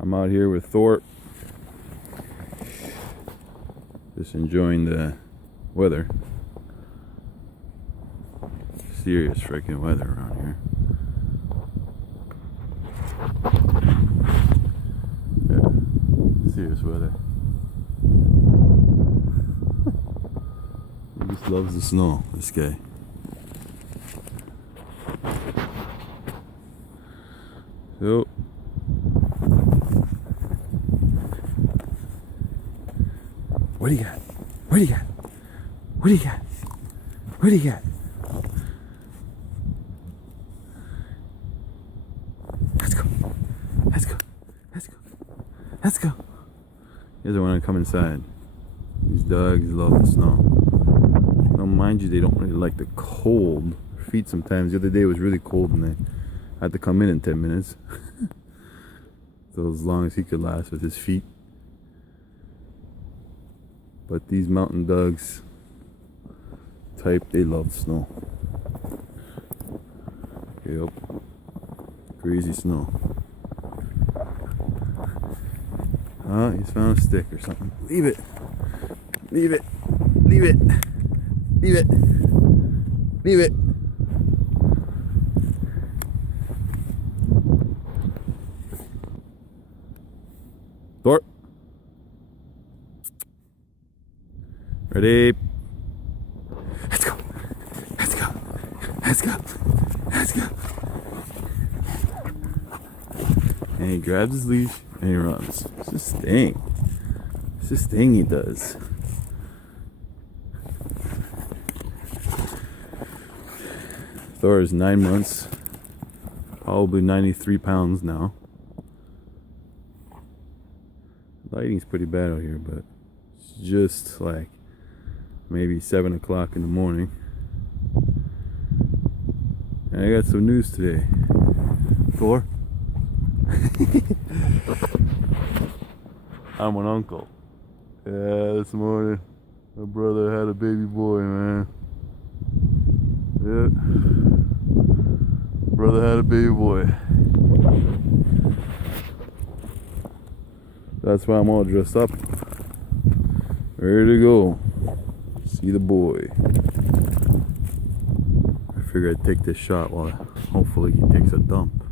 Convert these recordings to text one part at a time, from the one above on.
I'm out here with Thor, just enjoying the weather. Serious freaking weather around here. Yeah, serious weather. He just loves the snow, this guy. So, what do you got? What do you got? What do you got? What do you got? Let's go. Let's go. Let's go. Let's go. He doesn't want to come inside. These dogs love the snow. Now, mind you, they don't really like the cold. Their feet sometimes. The other day it was really cold and they had to come in 10 minutes. So as long as he could last with his feet. But these mountain dogs type, they love snow. Yep. Crazy snow. Oh, he's found a stick or something. Leave it. Leave it. Leave it. Leave it. Leave it. Thor. Ready? Let's go. Let's go. Let's go. Let's go. And he grabs his leash and he runs. It's this thing. It's this thing he does. Thor is 9 months, probably 93 pounds now. Lighting's pretty bad out here, but it's just like maybe 7 o'clock in the morning. And I got some news today. Thor? I'm an uncle. Yeah, this morning my brother had a baby boy, man. Yeah. Brother had a baby boy. That's why I'm all dressed up. Ready to go. See the boy. I figured I'd take this shot while hopefully he takes a dump.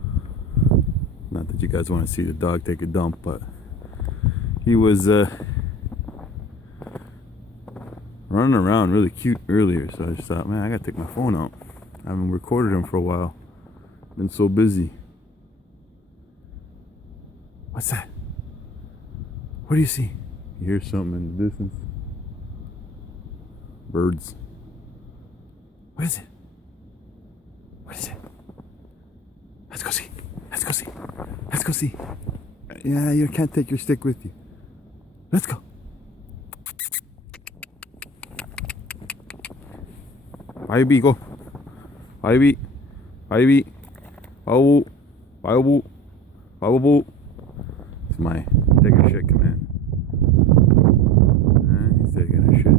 Not that you guys want to see the dog take a dump, but he was running around really cute earlier, so I just thought, man, I gotta take my phone out. I haven't recorded him for a while. Been so busy. What's that? What do you see? You hear something in the distance? Birds. What is it? What is it? Let's go see. Let's go see. Let's go see. Yeah, you can't take your stick with you. Let's go. Ivy, go. Ivy. Ivy. It's my take a shit command. He's taking a shit.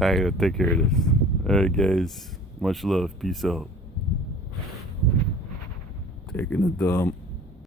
I gotta take care of this. Alright, guys. Much love. Peace out. Taking a dump.